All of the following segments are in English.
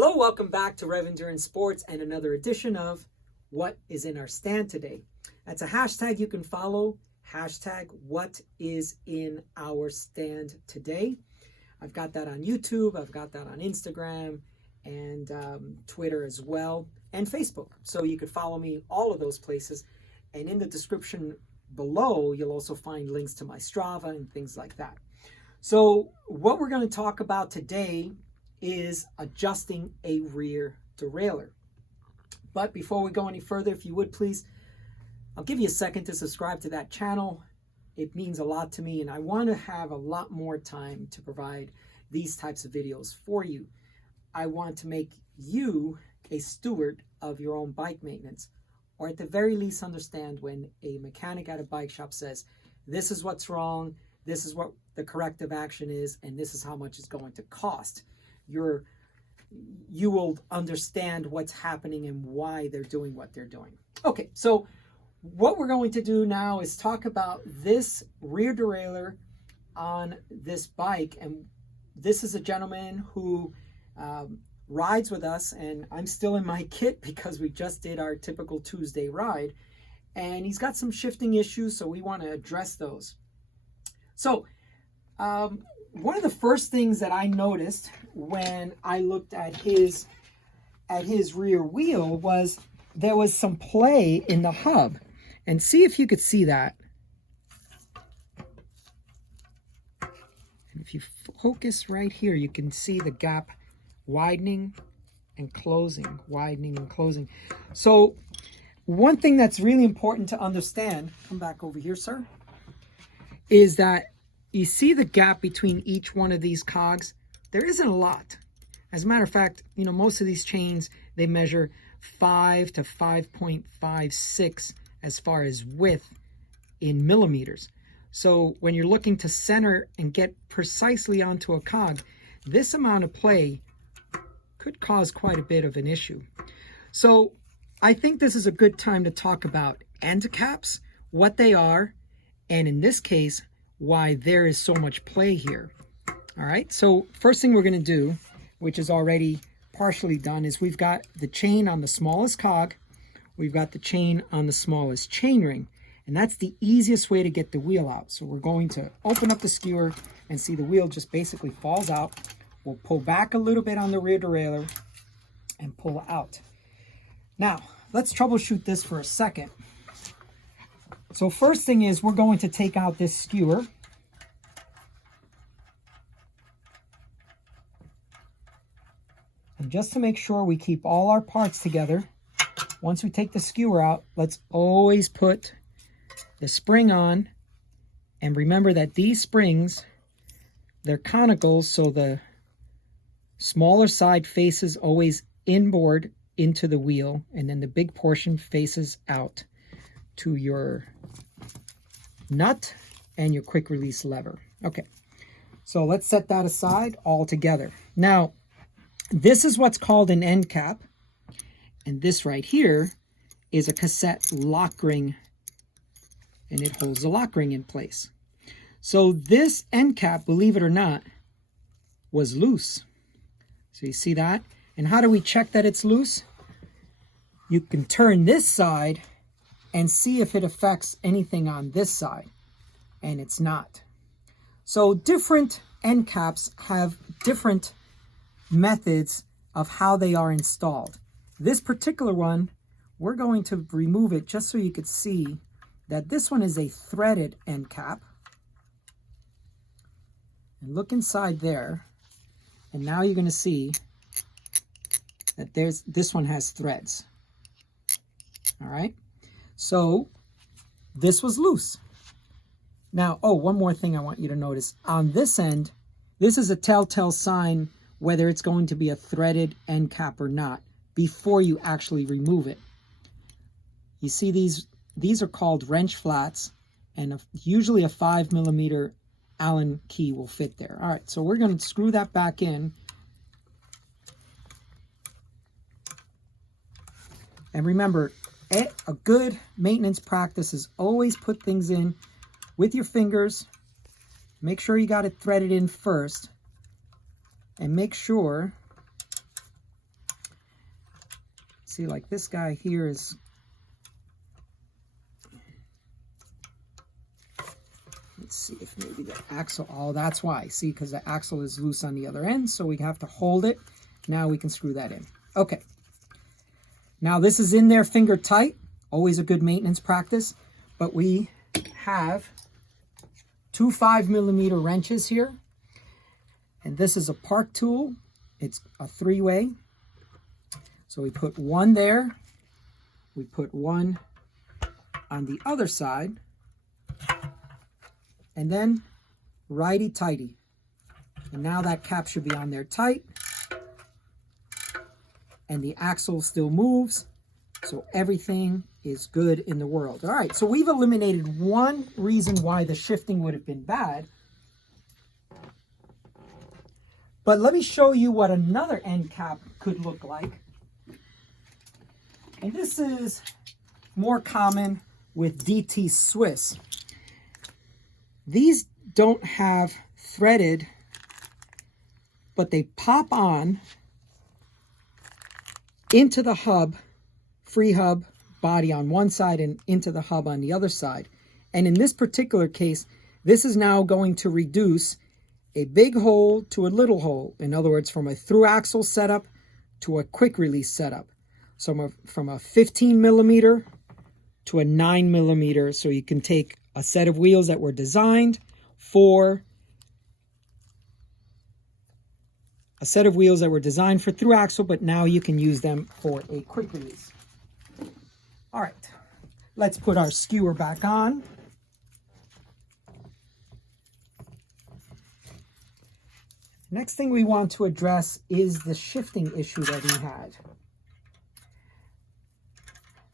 Hello, welcome back to Rev Endurance Sports and another edition of What is in Our Stand Today. That's a hashtag you can follow, hashtag What is in Our Stand Today. I've got that on YouTube, I've got that on Instagram and Twitter as well, and Facebook. So you could follow me all of those places. And in the description below, you'll also find links to my Strava and things like that. So what we're going to talk about today is adjusting a rear derailleur. But before we go any further, if you would please, I'll give you a second to subscribe to that channel. It means a lot to me, and I want to have a lot more time to provide these types of videos for you. I want to make you a steward of your own bike maintenance, or at the very least understand when a mechanic at a bike shop says, this is what's wrong, this is what the corrective action is, and this is how much it's going to cost. You will understand what's happening and why they're doing what they're doing. Okay, so what we're going to do now is talk about this rear derailleur on this bike. And this is a gentleman who rides with us, and I'm still in my kit because we just did our typical Tuesday ride. And he's got some shifting issues, so we want to address those. So, one of the first things that I noticed when I looked at his rear wheel was there was some play in the hub. And see if you could see that. And if you focus right here, you can see the gap widening and closing, widening and closing. So one thing that's really important to understand, come back over here, sir, is that you see the gap between each one of these cogs. There isn't a lot. As a matter of fact, you know, most of these chains, they measure 5 to 5.56 as far as width in millimeters. So when you're looking to center and get precisely onto a cog, this amount of play could cause quite a bit of an issue. So I think this is a good time to talk about end caps, what they are, and in this case, why there is so much play here. All right, so first thing we're going to do, which is already partially done, is we've got the chain on the smallest cog, we've got the chain on the smallest chain ring, and that's the easiest way to get the wheel out. So we're going to open up the skewer and see the wheel just basically falls out. We'll pull back a little bit on the rear derailleur and pull out. Now, let's troubleshoot this for a second. So first thing is we're going to take out this skewer. And just to make sure we keep all our parts together, once we take the skewer out, let's always put the spring on. And remember that these springs, they're conicals, so the smaller side faces always inboard into the wheel, and then the big portion faces out to your nut and your quick release lever. Okay, so let's set that aside all together. Now, this is what's called an end cap, and this right here is a cassette lock ring, and it holds the lock ring in place. So this end cap, believe it or not, was loose. So you see that? And how do we check that it's loose? You can turn this side and see if it affects anything on this side, and it's not. So different end caps have different methods of how they are installed. This particular one, we're going to remove it just so you could see that this one is a threaded end cap. And look inside there, and now you're going to see that this one has threads. All right, so this was loose. Now, oh, one more thing I want you to notice. On this end, this is a telltale sign whether it's going to be a threaded end cap or not before you actually remove it. You see these are called wrench flats, and usually a 5mm Allen key will fit there. All right, so we're going to screw that back in. And remember, a good maintenance practice is always put things in with your fingers. Make sure you got it threaded in first, and make sure See, like this guy here is, let's see if maybe the axle, oh, that's why. See, because the axle is loose on the other end, so we have to hold it. Now we can screw that in. Okay. Now this is in there finger tight, always a good maintenance practice, but we have two 5mm wrenches here, and this is a Park tool. It's a 3-way. So we put one there, we put one on the other side, and then righty-tighty. And now that cap should be on there tight, and the axle still moves, so everything is good in the world. All right, so we've eliminated one reason why the shifting would have been bad. But let me show you what another end cap could look like. And this is more common with DT Swiss. These don't have threaded, but they pop on into the hub, free hub body on one side and into the hub on the other side. And in this particular case, this is now going to reduce a big hole to a little hole. In other words, from a through axle setup to a quick release setup. So from a 15mm to a 9mm. So you can take a set of wheels that were designed for through axle, but now you can use them for a quick release. All right, let's put our skewer back on. Next thing we want to address is the shifting issue that he had.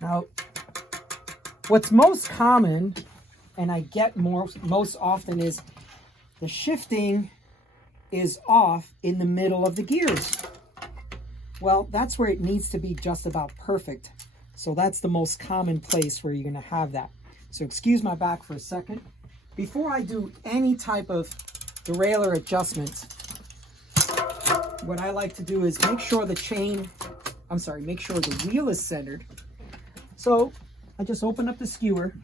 Now, what's most common, and I get most often, is the shifting is off in the middle of the gears. Well, that's where it needs to be just about perfect. So that's the most common place where you're going to have that. So excuse my back for a second. Before I do any type of derailleur adjustments, what I like to do is make sure the wheel is centered. So I just open up the skewer,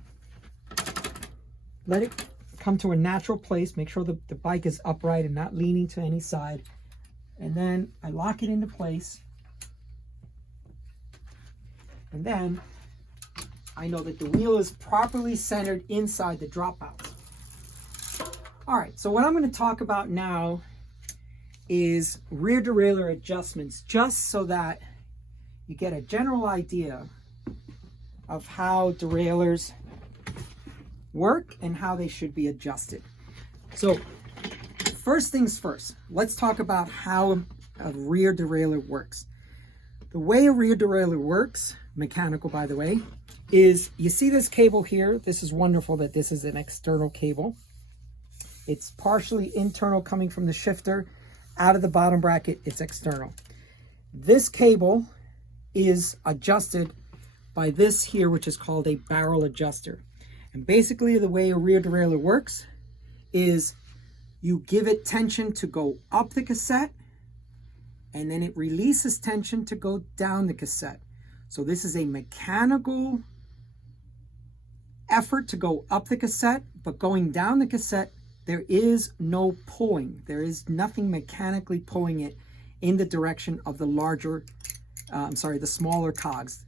let it come to a natural place, make sure the bike is upright and not leaning to any side, and then I lock it into place, and then I know that the wheel is properly centered inside the dropouts. All right, so what I'm going to talk about now is rear derailleur adjustments, just so that you get a general idea of how derailleurs work and how they should be adjusted. So first things first, let's talk about how a rear derailleur works. The way a rear derailleur works, mechanical by the way, is you see this cable here. This is wonderful that this is an external cable. It's partially internal coming from the shifter. Out of the bottom bracket, it's external. This cable is adjusted by this here, which is called a barrel adjuster. And basically the way a rear derailleur works is you give it tension to go up the cassette, and then it releases tension to go down the cassette. So this is a mechanical effort to go up the cassette, but going down the cassette, there is no pulling. There is nothing mechanically pulling it in the direction of the the smaller cogs.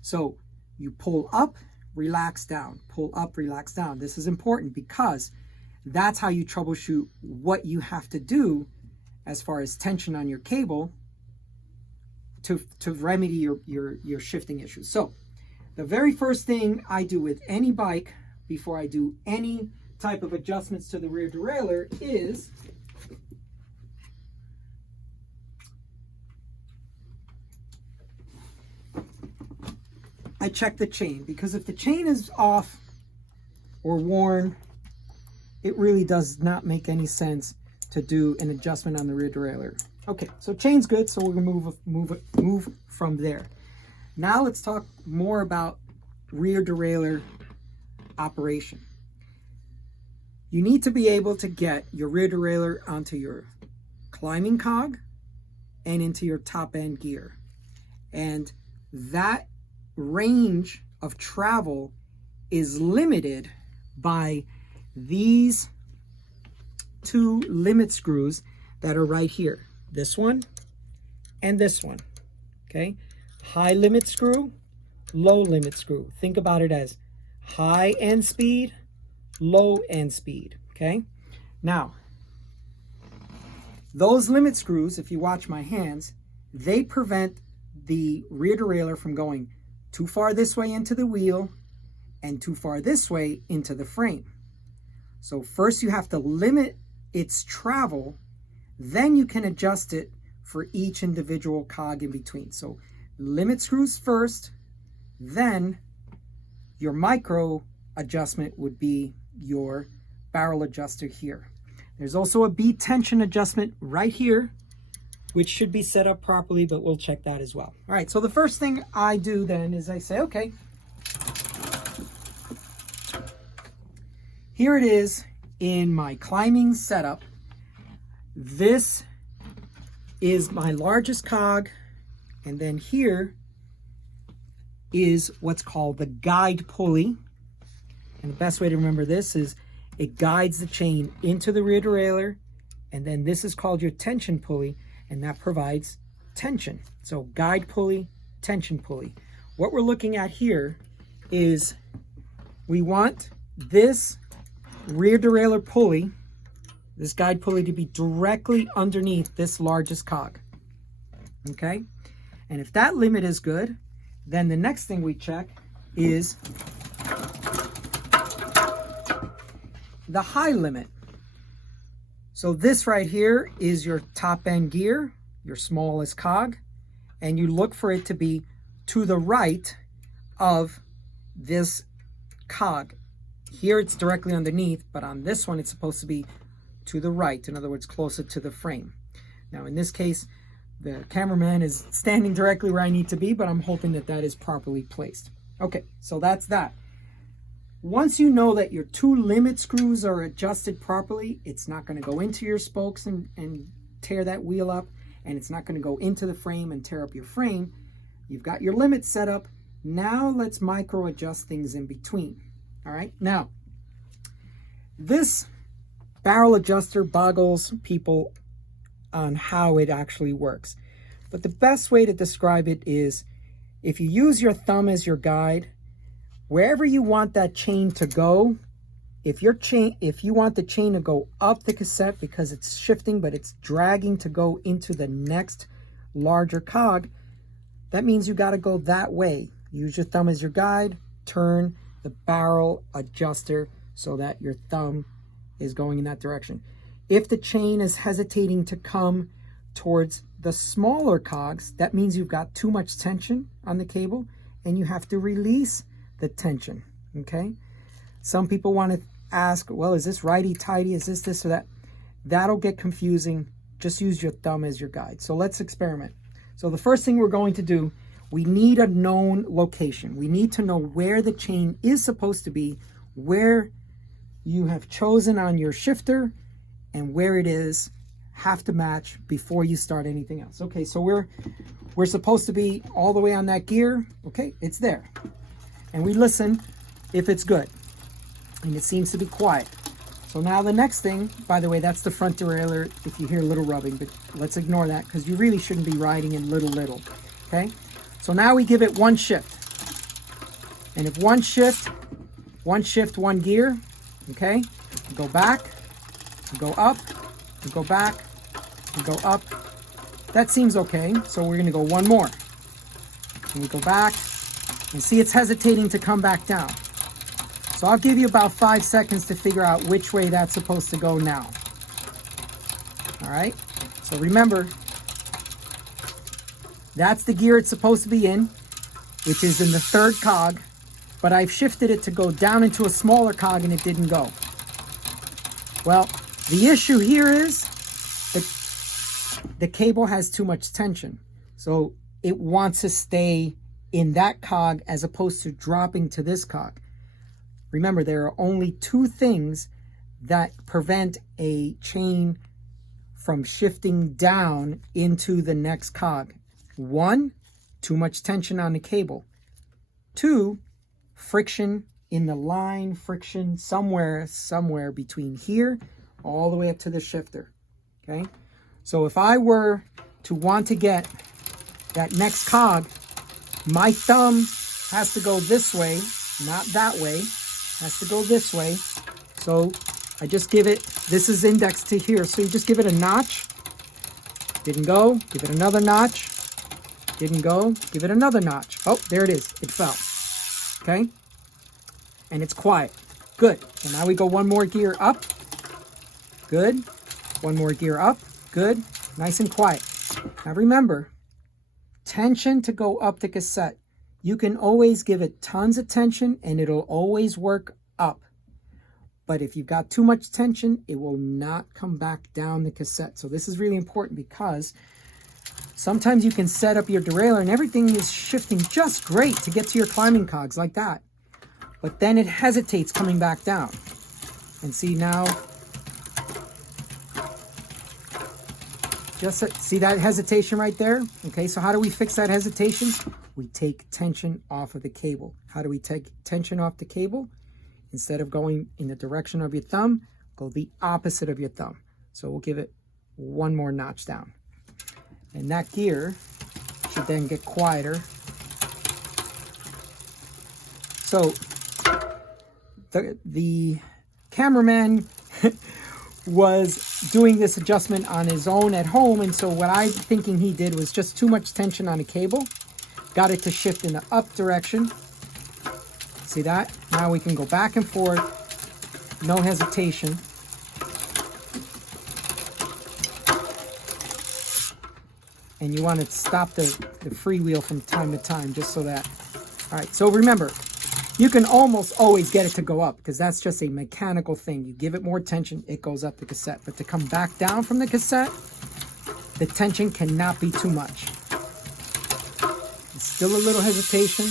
So you pull up, relax down, pull up, relax down. This is important because that's how you troubleshoot what you have to do as far as tension on your cable to remedy your shifting issues. So the very first thing I do with any bike before I do any type of adjustments to the rear derailleur is I check the chain, because if the chain is off or worn, it really does not make any sense to do an adjustment on the rear derailleur. Okay, so chain's good, so we're gonna move from there. Now let's talk more about rear derailleur operation. You need to be able to get your rear derailleur onto your climbing cog and into your top end gear. And that range of travel is limited by these two limit screws that are right here. This one and this one, okay? High limit screw, low limit screw. Think about it as high end speed, low end speed, okay? Now, those limit screws, if you watch my hands, they prevent the rear derailleur from going too far this way into the wheel and too far this way into the frame. So first you have to limit its travel, then you can adjust it for each individual cog in between. So limit screws first, then your micro adjustment would be your barrel adjuster here. There's also a bead tension adjustment right here, which should be set up properly, but we'll check that as well. All right, so the first thing I do then is I say, okay, here it is in my climbing setup. This is my largest cog, and then here is what's called the guide pulley. And the best way to remember this is it guides the chain into the rear derailleur, and then this is called your tension pulley, and that provides tension. So guide pulley, tension pulley. What we're looking at here is we want this rear derailleur pulley, this guide pulley, to be directly underneath this largest cog, okay? And if that limit is good, then the next thing we check is the high limit. So this right here is your top end gear, your smallest cog, and you look for it to be to the right of this cog. Here it's directly underneath, but on this one it's supposed to be to the right, in other words, closer to the frame. Now in this case, the cameraman is standing directly where I need to be, but I'm hoping that that is properly placed. Okay, so that's that. Once you know that your two limit screws are adjusted properly, it's not going to go into your spokes and tear that wheel up, and it's not going to go into the frame and tear up your frame. You've got your limit set up. Now let's micro adjust things in between. All right, now this barrel adjuster boggles people on how it actually works. But the best way to describe it is if you use your thumb as your guide, wherever you want that chain to go, if you want the chain to go up the cassette because it's shifting but it's dragging to go into the next larger cog, that means you got to go that way. Use your thumb as your guide, turn the barrel adjuster so that your thumb is going in that direction. If the chain is hesitating to come towards the smaller cogs, that means you've got too much tension on the cable and you have to release the tension, okay? Some people want to ask, well, is this righty-tighty? Is this or that? That'll get confusing. Just use your thumb as your guide. So let's experiment. So the first thing we're going to do, we need a known location. We need to know where the chain is supposed to be, where you have chosen on your shifter, and where it is have to match before you start anything else. Okay, so we're supposed to be all the way on that gear. Okay, it's there. And we listen if it's good. And it seems to be quiet. So now the next thing, by the way, that's the front derailleur if you hear a little rubbing, but let's ignore that because you really shouldn't be riding in little, okay? So now we give it one shift. And if one shift, one gear, okay? Go back, go up, go back, go up. That seems okay, so we're gonna go one more. And we go back, and see it's hesitating to come back down. So I'll give you about 5 seconds to figure out which way that's supposed to go now. All right, so remember, that's the gear it's supposed to be in, which is in the third cog, but I've shifted it to go down into a smaller cog and it didn't go. Well, the issue here is that the cable has too much tension. So it wants to stay in that cog as opposed to dropping to this cog. Remember, there are only two things that prevent a chain from shifting down into the next cog. One too much tension on the cable. 2, friction in the line, friction somewhere between here all the way up to the shifter. Okay, so if I were to want to get that next cog, my thumb has to go this way, not that way, has to go this way. So I just give it, this is indexed to here, so you just give it a notch. Didn't go, give it another notch. Didn't go, give it another notch. Oh, there it is, it fell. Okay, and it's quiet. Good. So now we go one more gear up. Good. One more gear up. Good. Nice and quiet. Now remember, tension to go up the cassette. You can always give it tons of tension and it'll always work up. But if you've got too much tension, it will not come back down the cassette. So this is really important because sometimes you can set up your derailleur and everything is shifting just great to get to your climbing cogs like that. But then it hesitates coming back down. And see now, just see that hesitation right there? Okay, so how do we fix that hesitation? We take tension off of the cable. How do we take tension off the cable? Instead of going in the direction of your thumb, go the opposite of your thumb. So we'll give it one more notch down. And that gear should then get quieter. So the cameraman was doing this adjustment on his own at home, and so what I'm thinking he did was just too much tension on a cable, got it to shift in the up direction. See that? Now we can go back and forth, no hesitation. And you want to stop the freewheel from time to time, just so that. All right, so remember, you can almost always get it to go up because that's just a mechanical thing. You give it more tension, it goes up the cassette. But to come back down from the cassette, the tension cannot be too much. It's still a little hesitation.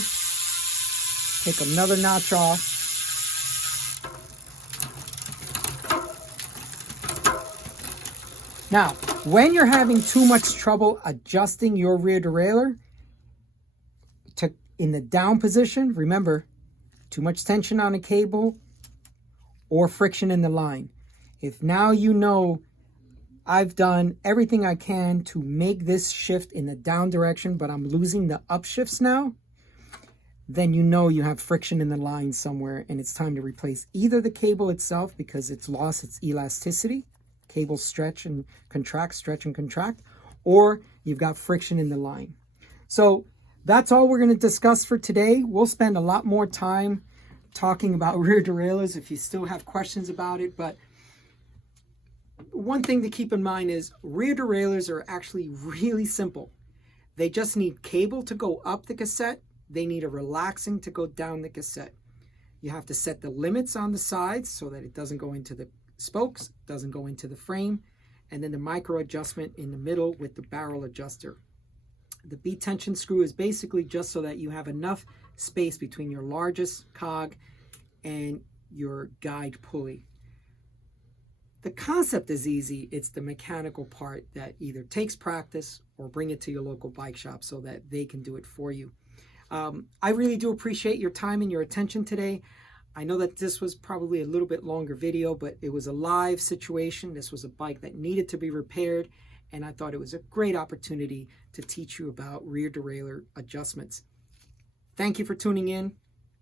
Take another notch off. Now, when you're having too much trouble adjusting your rear derailleur in the down position, remember, too much tension on a cable or friction in the line. If now you know I've done everything I can to make this shift in the down direction, but I'm losing the up shifts now, then you know you have friction in the line somewhere and it's time to replace either the cable itself because it's lost its elasticity, cables stretch and contract, or you've got friction in the line. So that's all we're going to discuss for today. We'll spend a lot more time talking about rear derailleurs if you still have questions about it, but one thing to keep in mind is rear derailleurs are actually really simple. They just need cable to go up the cassette. They need a relaxing to go down the cassette. You have to set the limits on the sides so that it doesn't go into the spokes, doesn't go into the frame, and then the micro adjustment in the middle with the barrel adjuster. The bead tension screw is basically just so that you have enough space between your largest cog and your guide pulley. The concept is easy. It's the mechanical part that either takes practice or bring it to your local bike shop so that they can do it for you. I really do appreciate your time and your attention today. I know that this was probably a little bit longer video, but it was a live situation. This was a bike that needed to be repaired, and I thought it was a great opportunity to teach you about rear derailleur adjustments. Thank you for tuning in.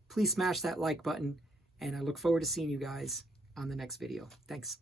Please smash that like button, and I look forward to seeing you guys on the next video. Thanks.